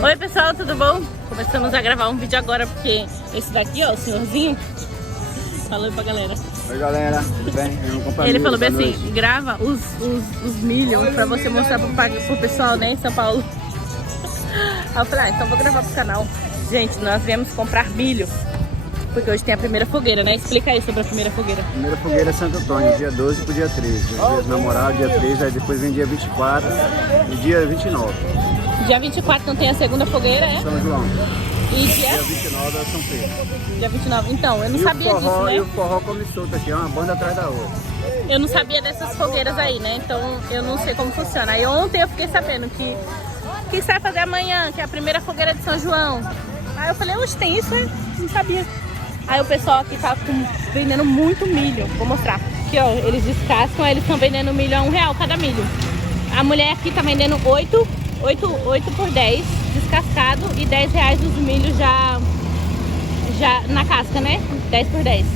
Oi pessoal, tudo bom? Começamos a gravar um vídeo agora porque esse daqui, ó, o senhorzinho, falou pra galera. Oi galera, tudo bem? Ele falou bem assim, grava os milhos pra você mostrar pro pessoal, né, em São Paulo. Aí eu falei, então vou gravar pro canal. Gente, nós viemos comprar milho, porque hoje tem a primeira fogueira, né? Explica aí sobre a primeira fogueira. Primeira fogueira é Santo Antônio, dia 12 pro dia 13. Dia dos namorados, dia 13, aí depois vem dia 24 e dia 29. Dia 24 não tem a segunda fogueira, é? São João. E dia 29 é São Pedro. Dia 29, então, eu não sabia disso, né? E o forró come solto aqui, é uma banda atrás da outra. Eu não sabia dessas fogueiras aí, né? Então eu não sei como funciona. Aí ontem eu fiquei sabendo que você vai fazer amanhã, que é a primeira fogueira de São João. Aí eu falei, oxe, tem isso, né? Não sabia. Aí o pessoal aqui tá vendendo muito milho. Vou mostrar. Aqui, ó, eles descascam, aí eles estão vendendo milho a R$1 cada milho. A mulher aqui tá vendendo 8 por 10 descascado e R$10 os milhos já na casca, né? 10 por 10.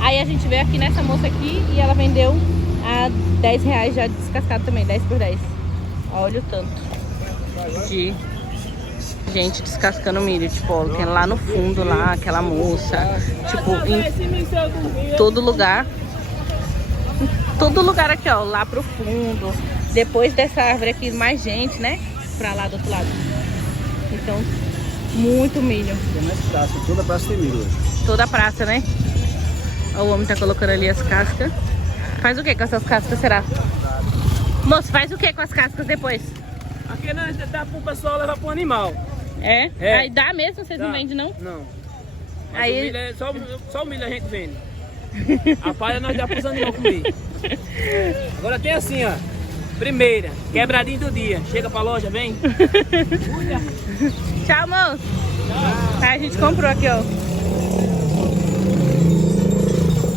Aí a gente veio aqui nessa moça aqui e ela vendeu a R$10 já descascado também, 10 por 10. Olha o tanto de gente descascando milho, tipo, tem lá no fundo, lá, aquela moça, tipo, em todo lugar aqui, ó, lá pro fundo, depois dessa árvore aqui, mais gente, né, pra lá do outro lado. Então, muito milho. Tem mais praça, toda a praça tem milho hoje. Toda a praça, né? Ó, o homem tá colocando ali as cascas. Faz o que com essas cascas, será? Moço, faz o que com as cascas depois? Aqui não dá pro pessoal levar pro animal. É? É. Aí dá mesmo? Vocês não vendem, não? Não. Mas Aí... o milho é, só o milho a gente vende. A palha nós dá pros animais comer. Agora tem assim, ó. Primeira, quebradinho do dia. Chega pra loja, vem. Tchau, moço. Tchau. Aí a gente comprou aqui, ó.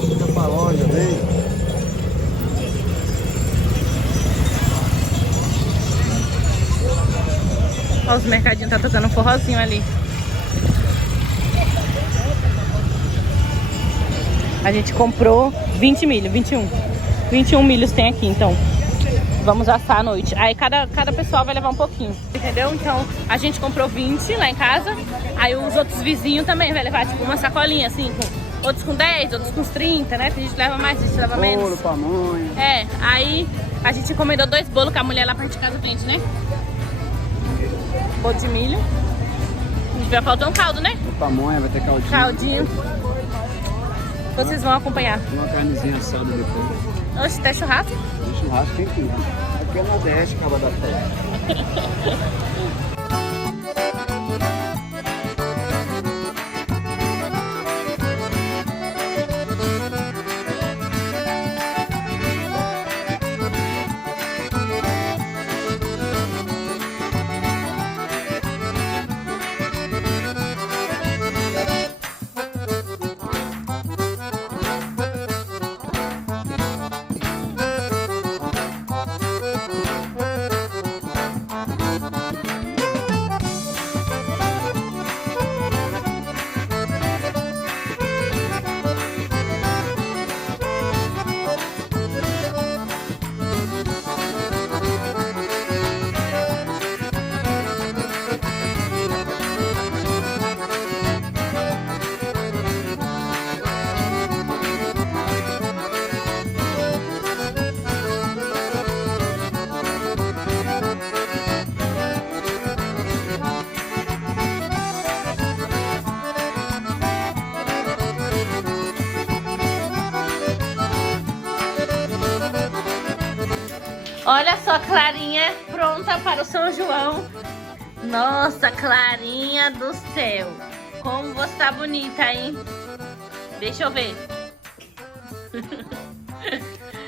Chega pra loja, vem. Ó, os mercadinhos tá tocando um forrozinho ali. A gente comprou 20 milho, 21. 21 milhos tem aqui, então. Vamos assar à noite. Aí cada pessoal vai levar um pouquinho, entendeu? Então a gente comprou 20 lá em casa. Aí os outros vizinhos também vai levar tipo uma sacolinha assim, com outros com 10, outros com 30, né? Tem gente que leva mais, tem gente que leva menos. Bolo, pamonha. É, aí a gente encomendou 2 bolos que a mulher lá perto de casa vende, né? Bolo de milho. A gente vai faltar um caldo, né? Pamonha, vai ter caldinho. Caldinho. Vocês vão acompanhar. Uma carnezinha assada depois. Oxe, até churrasco? E churrasco tem tudo. Aqui é Nordeste, Cabo da Praia. Olha só, Clarinha pronta para o São João. Nossa, Clarinha do céu. Como você tá bonita, hein? Deixa eu ver.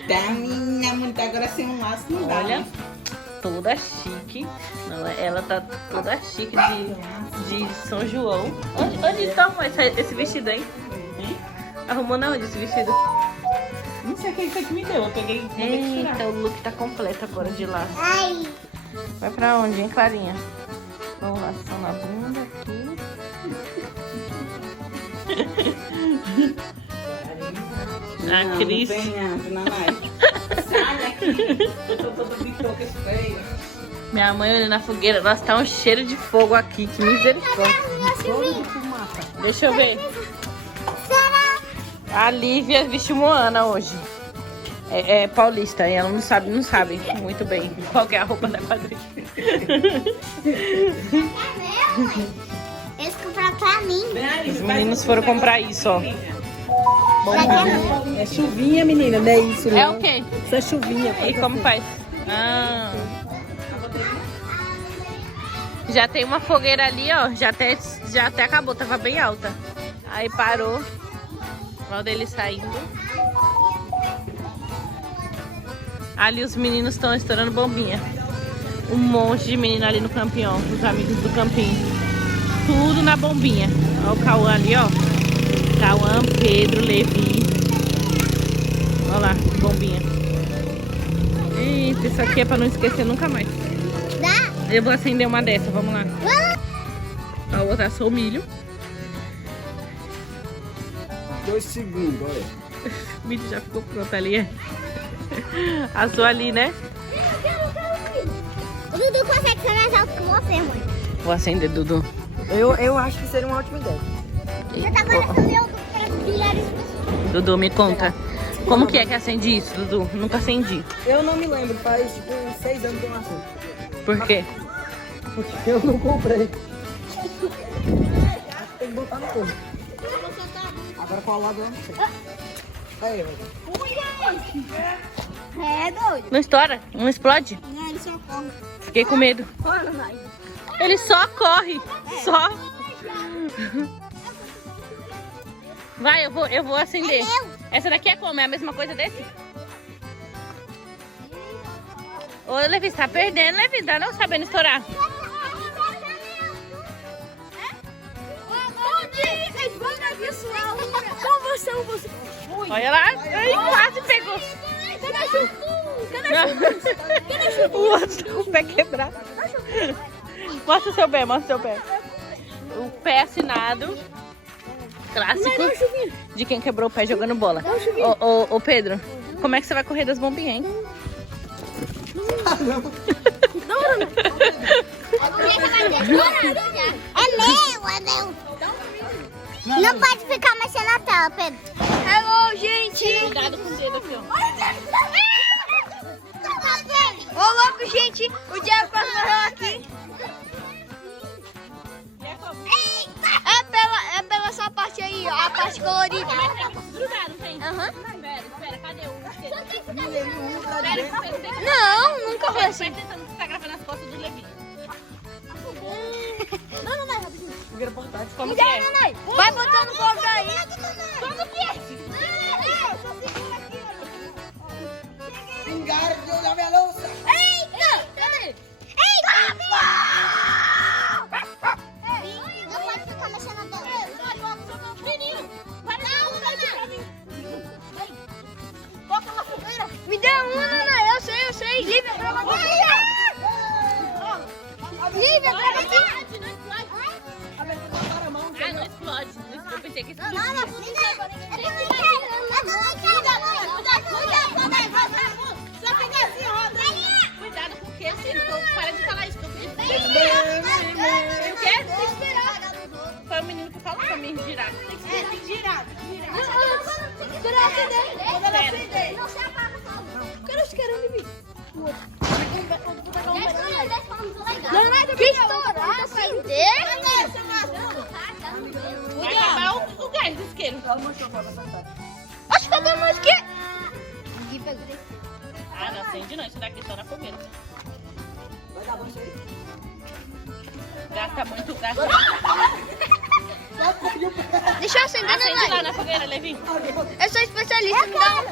Da minha mulher agora sem um laço não dá. Olha, toda chique. Não, ela tá toda chique de São João. Onde tu arrumou esse vestido, hein? Arrumou na onde esse vestido? Não sei quem foi que me deu, eu peguei. Eita, o look tá completo agora de lá. Vai pra onde, hein, Clarinha? Vamos lá, só na bunda aqui. A Cris. Não vem, não, Sai daqui. Eu tô todo bitoca feio. Minha mãe olhando na fogueira. Nossa, tá um cheiro de fogo aqui. Que misericórdia. Deixa eu ver. A Lívia vestiu Moana hoje. É paulista e ela não sabe muito bem qual que é a roupa da quadrilha. Eles compraram pra mim. Os meninos foram comprar isso, ó. É chuvinha, menina, não é isso, não. É o quê? Isso é chuvinha. E como faz? Ah. Já tem uma fogueira ali, ó. Já até acabou, tava bem alta. Aí parou. Olha dele saindo. Ali os meninos estão estourando bombinha. Um monte de menino ali no campeão. Os amigos do campinho. Tudo na bombinha. Olha o Cauã ali, ó. Cauã, Pedro, Levi. Olha lá, bombinha. Eita, isso aqui é pra não esquecer nunca mais. Eu vou acender uma dessa, vamos lá. A outra assou o milho. 2 segundos, olha. O milho já ficou pronto ali, é? Assou ali, né? O Dudu consegue ser mais alto que você, mãe. Vou acender, Dudu. Eu acho que seria uma ótima ideia. Você tá parecendo meu para brilhar as pessoas. Dudu, me conta. Como que é que acende isso, Dudu? Nunca acendi. Eu não me lembro, faz tipo 6 anos que eu nasci. Por quê? Porque eu não comprei. Tem que botar no corpo. Agora qual lado eu não sei. Aí, velho. É doido. Não estoura? Não explode? Não, ele só corre. Fiquei com medo. Ele só corre. Só. Vai, eu vou acender. É meu. Essa daqui é como? É a mesma coisa desse? Ô, Levi, você tá perdendo, Levi. Tá não sabendo estourar. Olha lá. Ai, quase pegou. O outro com o pé quebrado. Mostra o seu pé, mostra o seu pé. O pé assinado. Clássico de quem quebrou o pé jogando bola. Ô Pedro, como é que você vai correr das bombinhas, hein? É meu. Não pode ficar mexendo na tela, Pedro. Hello, gente. Cuidado com o dedo aqui, ó. Ô, louco, gente. O Diego quase morreu aqui. É pela essa parte aí, ó. A parte colorida. Grudado, não tem? Aham. Espera, cadê o Não, nunca foi assim. Presta atenção no que você tá gravando as costas do Levi. Não, rapidinho. Como que é? Vai botando fogo aí. Como que é? Pingaram na minha louça. Eita! Cadê? Eita! Não pode ficar mexendo na tela. Menino, vai pra mim. Bota na fogueira. Me dê uma, Nanai. Eu sei. Lívia, pra lá. Lívia, pra lá. Ah, não explode. Eu pensei que explodiu. Cuidado com o quê, filho? Para de falar isso. O quê? Tem que esperar. Foi o menino que falou pra mim girar. Tem que girar. Esperar acender. Não se apaga, por favor. Cadê os caras de mim? Que estourar, acender? Vai acabar o gás do isqueiro. Oxe, cadê a mosquinha? Ah, não acende não. Isso daqui só na fogueira. Vai dar bom isso aí? Gasta muito, Deixa eu acender, Acende lá Nanai. na fogueira, Levi. Eu sou especialista, me dá um.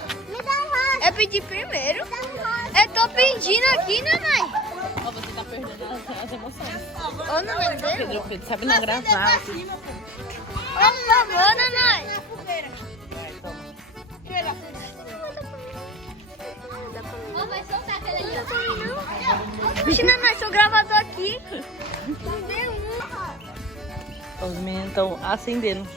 É pedir primeiro. Eu tô pedindo aqui, Nanai. Ó, você tá perdendo as emoções. Ô, Nanai, deu? Pedro sabe não gravar. Ô, por favor, Nanai. Vai, toma. Vai soltar aquele ali, ó. Vixe, Nanai, seu gravador aqui. Cadê um? Os meninos estão acendendo.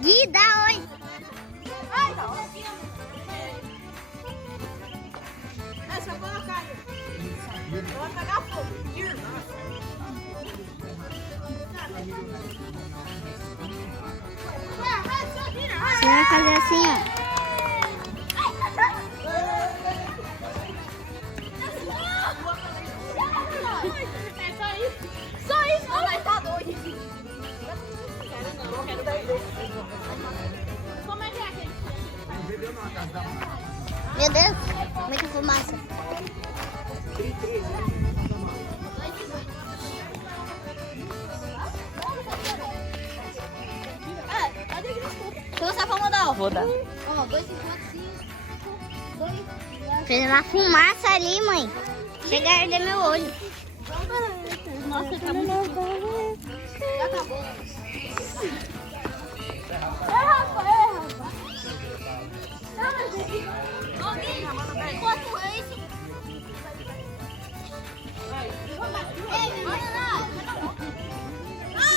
Gui, dá oi. É só colocar aí. Vai pegar fogo. Você vai fazer assim, ó. É só isso. Só isso. Não vai estar doido. Como é que é aquele? Meu Deus, muita fumaça. Então você vai mandar, ó. Vou dar. Fez uma fumaça ali, mãe. Chega a arder meu olho. Nossa, tá muito... Já acabou.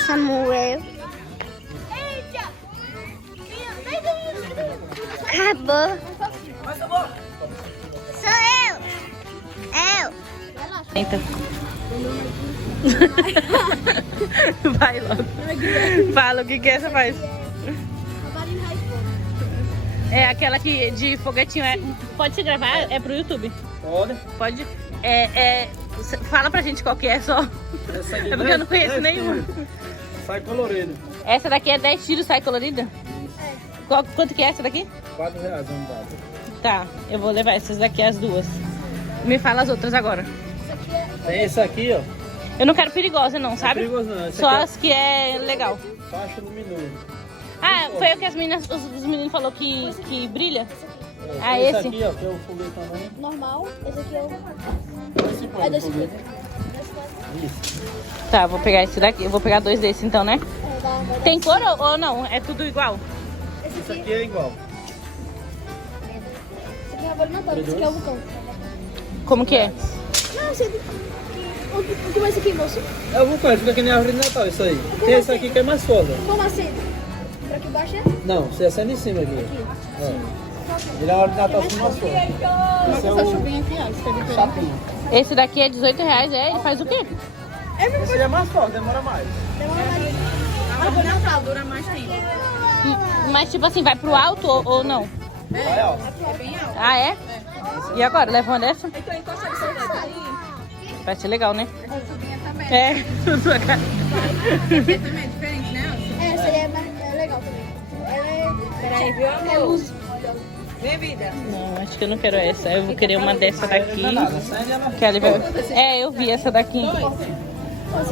Samuel. Acabou. Sou eu. Então. Vai logo. Fala o que essa faz. É aquela que de foguetinho. Pode se gravar? É pro YouTube? Pode. Pode. Fala pra gente qual que é só. Essa aqui, É porque eu não conheço nenhuma. Sai colorido. Essa daqui é 10 tiros, sai colorida? Quanto que é essa daqui? R$4 vamos dar. Tá, eu vou levar essas daqui, as duas. Me fala as outras agora. Tem esse aqui, ó. Eu não quero perigosa não, sabe? Perigoso não. Esse Só aqui as que é legal. é faixa luminosa. Ah, foi o que as meninas, os meninos falaram que brilha? Ah, Tem esse? aqui, ó, que é o foguete também. Normal, esse aqui é o... Esse pode, É desse foguete. Isso. Tá, vou pegar esse daqui. Eu vou pegar dois desses então, né? É, Tem cor ou não? É tudo igual? Esse aqui é igual. Esse aqui é o Árvore Natal, esse aqui é o vulcão. Como que é? Não, esse aqui... Como é esse aqui, moço? É o vulcão, fica que nem a árvore de Natal, isso aí. Tem esse aqui que é mais foda. Como assim? Pra aqui baixo é? Não, você acende em cima aqui. É. Ele é a árvore de Natal assim mais foda. Esse é o chapinho. Esse daqui é R$18, é? Ele faz o quê? Esse é mais forte, demora mais. Árvore Natal dura mais tempo. Mas tipo assim, vai pro alto ou não? Vai, ó. É bem alto. Ah, é? E agora, leva uma dessa? Então encosta no seu dedo aí. Vai ser legal, né? Essa subinha também. É, sua cara. Esse também é diferente, né? Essa aí é legal também. Ela é... Peraí, viu, amor? Vem, vida. Não, acho que eu não quero essa. Eu vou querer uma dessa daqui. Acende ela. Que ela vai... É, eu vi essa daqui. Esse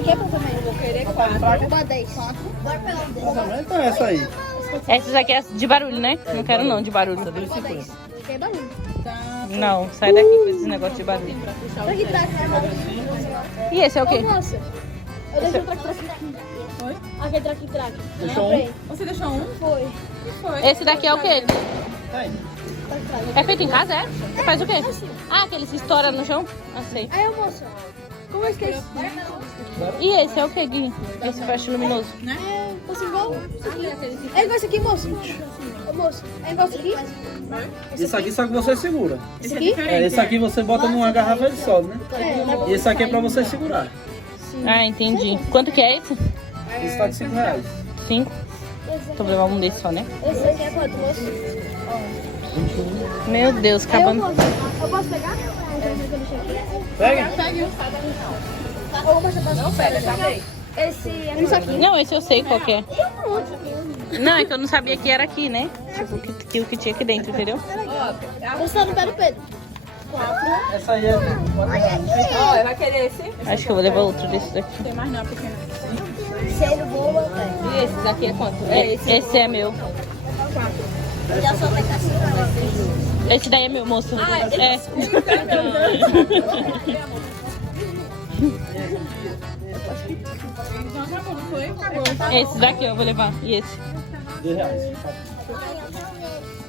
aqui é bom também. Eu vou querer 4. Vou dar 10. Bora pegar um desses. Então é essa aí. Essas aqui é de barulho, né? Não quero não, de barulho. Esse aqui é barulho. Não, sai daqui com esses negócios de barulho. Pra que traz, né? E esse é o quê? Nossa, eu deixei o traque-traque aqui. Oi? Aquele traque-traque. Deixou um? Você deixou um? Foi. Esse daqui é o quê? Tem. É feito em casa, é? Você faz o quê? Ah, aquele se estoura no chão? Ah, sei. Aí, moça, como é que é isso? E esse é o quê, Gui? Esse flash luminoso. É, fosse igual isso aqui. É igual esse aqui, moço. Ô, moço, é igual esse aqui? Esse aqui só que você segura. Esse aqui? É, esse aqui você bota numa garrafa de sol, né? É, E esse aqui é pra você segurar. Ah, entendi. Quanto que é esse? Esse tá de R$5. 5? Então vou levar um desse só, né? esse aqui é quanto, moço? Meu Deus, Aí eu acabando. posso pegar? Pega. Ou eu posso pegar? Esse é isso aqui. Não, esse eu sei qual que é. Não, é que eu não sabia que era aqui, né? Tipo, o que tinha aqui dentro, entendeu? Você tá no pé do Pedro. Essa aí é. Ó, vai querer esse? Acho que eu vou levar outro desses daqui. Tem mais não, pequena. Cheiro boa, velho. E esses aqui é quanto? Esse é meu. Já só vai estar assim. Esse daí é meu, moço. É. Esse daqui eu vou levar. E esse? R$2.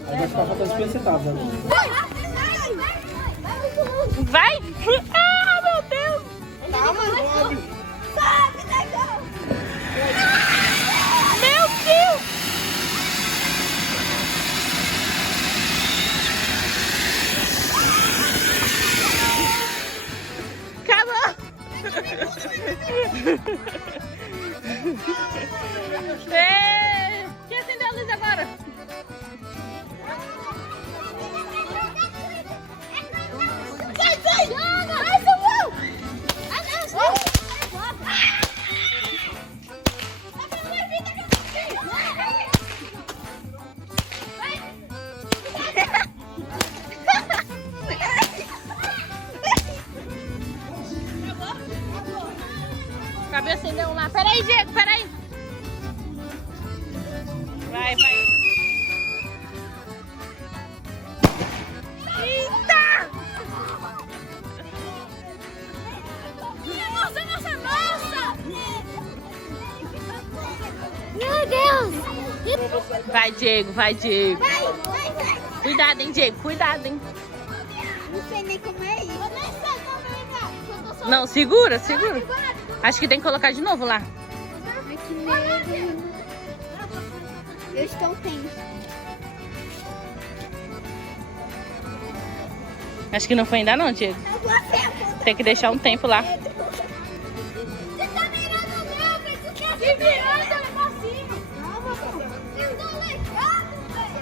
Aí vai ficar faltando 50 centavos ali. Vai! Ah, meu Deus! Calma, sobe, legal. Quem acendeu a luz agora? Vai, joga! Ai, subiu! Ai, não, subiu! Acabei de acender um lá. Peraí, Diego, peraí. Vai. Eita! Nossa! Meu Deus! Vai, Diego, vai, Diego. Vai! Cuidado, hein, Diego, cuidado, hein. Não sei nem como é isso. Eu nem sei como é. Não, segura. Acho que tem que colocar de novo lá. Ai, que medo. Eu estou tenso. Acho que não foi ainda não, Diego. Tem que deixar um tempo lá. Você tá mirando o meu, velho. Você tá se virando ali pra cima. Eu tô ligado, velho.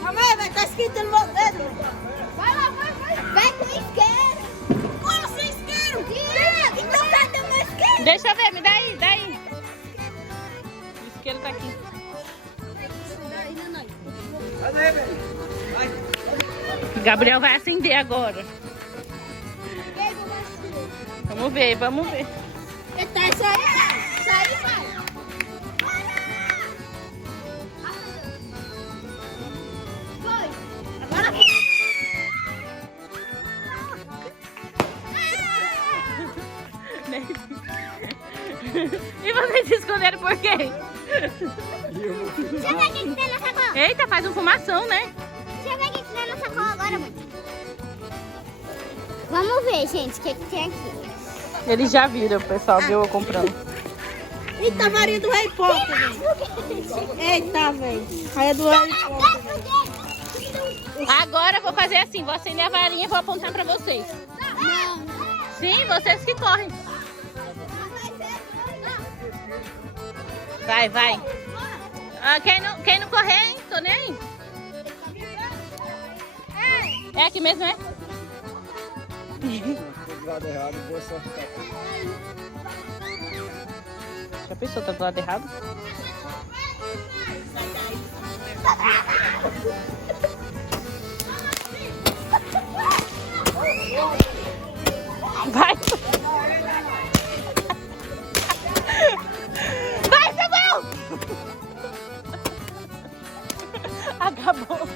Calma aí, vai, tá escrito no meu dedo. Vai lá, vai. Vai com o isqueiro. Como assim, isqueiro? Então cadê o meu isqueiro? Deixa eu ver, me dá aí. O isqueiro tá aqui. Cadê, velho? Gabriel vai acender agora. Vamos ver. Tá, isso aí vai. Foi. Agora foi. E vocês se esconderam por quê? Deixa eu ver o que tem na sacola. Eita, faz um fumação, né? Deixa eu ver o que tem na sacola agora, mãe. Vamos ver, gente, o que tem aqui. Eles já viram, o pessoal viu eu comprando. Eita, Maria do Harry Potter, velho. Eita, velho. Aí é do Harry Potter. Agora eu vou fazer assim, vou acender a varinha e vou apontar pra vocês. Não. Sim, vocês que correm. Vai. Ah, quem não correr, hein? Tô nem aí. É aqui mesmo, é? Do lado errado, boa sorte. Já pensou, tá do lado errado? Vai! Vai, Samuel! Acabou.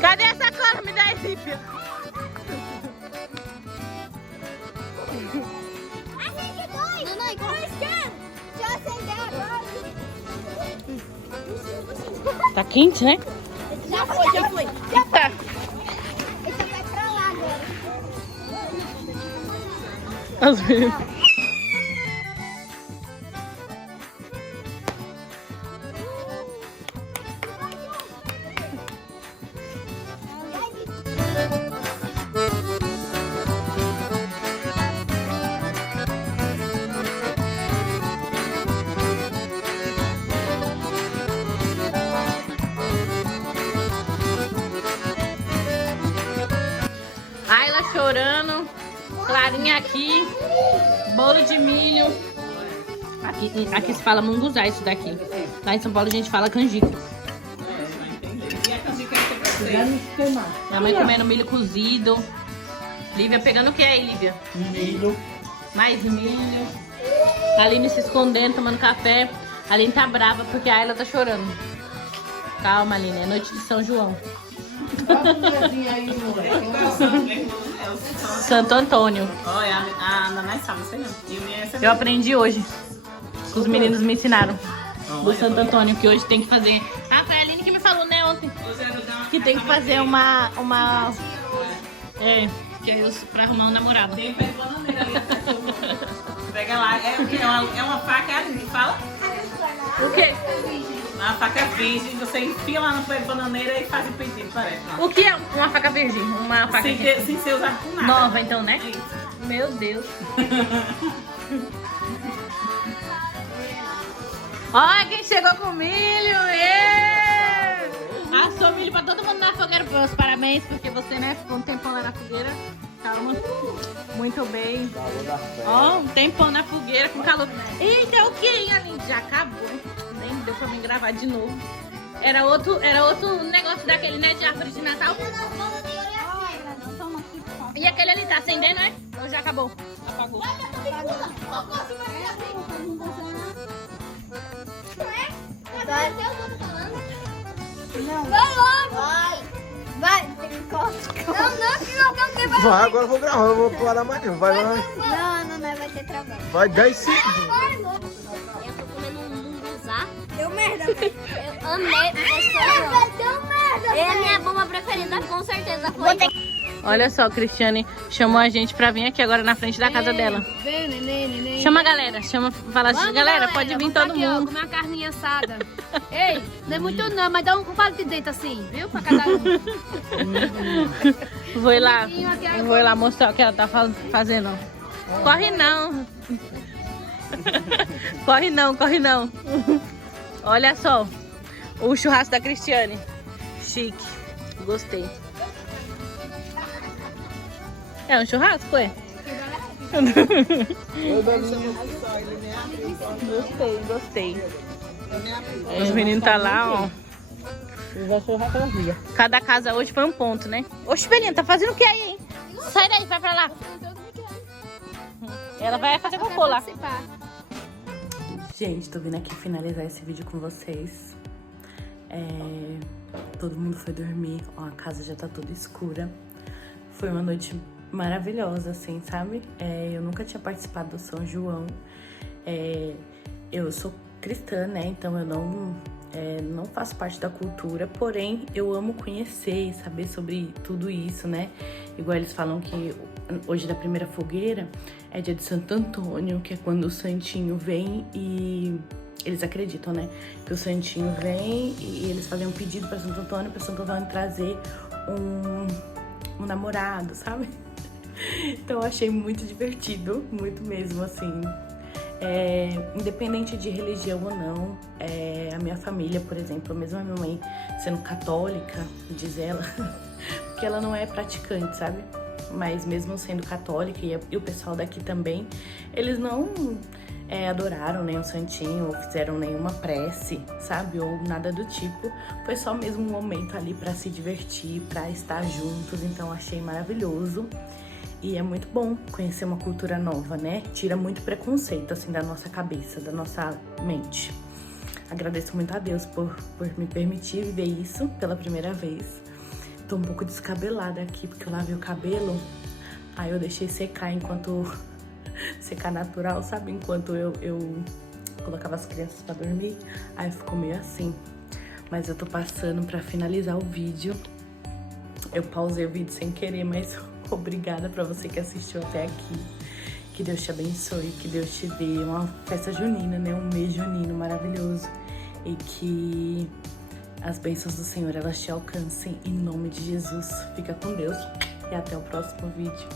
Cadê a sacola? Me dá aí, Lívia. Acende dois. Não, igual isqueiro. Deixa eu acender agora. Tá quente, né? Já foi. Tá. Esse vai pra lá agora. Às vezes. Ayla chorando, Clarinha aqui, bolo de milho. Aqui se fala munguzá isso daqui. Lá em São Paulo a gente fala canjica. Minha mãe comendo milho cozido. Lívia pegando o que aí, Lívia? Milho. Mais milho. A Aline se escondendo, tomando café. A Aline tá brava porque a Ayla tá chorando. Calma, Aline, é noite de São João. Santo Antônio. Olha, a Nanai sabe, sei não. Eu aprendi hoje. Os meninos me ensinaram. Do Santo Antônio, que hoje tem que fazer. Ah, foi a Aline que me falou, né, ontem. Que tem que fazer uma... É, que é pra arrumar um namorado. Tem pé de bananeira ali. Pega lá, é o quê? É uma faca, fala? O quê? Uma faca virgem, você enfia lá na bananeira e faz o pedido, parece. O que é uma faca virgem? Uma faca Sem ser usada com nada. nova, então, né? Isso. Meu Deus. Olha quem chegou com milho! Assou milho pra todo mundo na fogueira. Meus parabéns, porque você, né, ficou um tempão lá na fogueira. Calma. Muito bem. Ó, um tempão na fogueira com calor. Eita, o que, hein, Aline? Já acabou. Nem deu pra mim gravar de novo. Era outro negócio daquele, né, de árvore de Natal. E aquele ali tá acendendo, né? Ou já acabou? Apagou. Vai logo! Vai! Não, Vai, agora eu vou gravar, eu vou parar mais não. Vai. Não, vai ter trabalho. Vai 10 segundos. Eu tô comendo um munguzá. Deu merda, velho. Eu amei. Deu merda, é a minha bomba preferida, com certeza foi. Olha só, Cristiane chamou a gente pra vir aqui agora na frente da casa dela. Vem, neném. Chama a galera, fala assim, galera, pode vir todo aqui, mundo. Ó, comer uma carninha assada. Ei, não é muito não, mas dá um palito de dentro assim, viu? Pra cada um. Vou lá mostrar o que ela tá fazendo. Corre não. Corre não. Olha só, o churrasco da Cristiane. Chique, gostei. É um churrasco, é? Gostei. Os meninos tá lá, ó. Cada casa hoje foi um ponto, né? Oxe, Belinha, tá fazendo o que aí, hein? Sai daí, vai pra lá. Ela vai fazer cocô lá. Gente, tô vindo aqui finalizar esse vídeo com vocês. Todo mundo foi dormir, ó, a casa já tá toda escura. Foi uma noite maravilhosa, assim, sabe? Eu nunca tinha participado do São João. Eu sou cristã, né? Então eu não faço parte da cultura, porém eu amo conhecer e saber sobre tudo isso, né? Igual eles falam que hoje da primeira fogueira é dia de Santo Antônio, que é quando o santinho vem e eles acreditam, né? Que o santinho vem e eles fazem um pedido para Santo Antônio trazer um namorado, sabe? Então eu achei muito divertido, muito mesmo, assim. Independente de religião ou não, a minha família, por exemplo, mesmo a minha mãe sendo católica, diz ela, porque ela não é praticante, sabe? Mas mesmo sendo católica e o pessoal daqui também, eles não adoraram nem o santinho ou fizeram nenhuma prece, sabe? Ou nada do tipo. Foi só mesmo um momento ali pra se divertir, pra estar juntos, então achei maravilhoso. E é muito bom conhecer uma cultura nova, né? Tira muito preconceito, assim, da nossa cabeça, da nossa mente. Agradeço muito a Deus por me permitir viver isso pela primeira vez. Tô um pouco descabelada aqui, porque eu lavei o cabelo. Aí eu deixei secar secar natural, sabe? Enquanto eu colocava as crianças pra dormir. Aí ficou meio assim. Mas eu tô passando pra finalizar o vídeo. Eu pausei o vídeo sem querer, mas obrigada pra você que assistiu até aqui. Que Deus te abençoe, que Deus te dê uma festa junina, né? Um mês junino maravilhoso. E que as bênçãos do Senhor, elas te alcancem em nome de Jesus. Fica com Deus e até o próximo vídeo.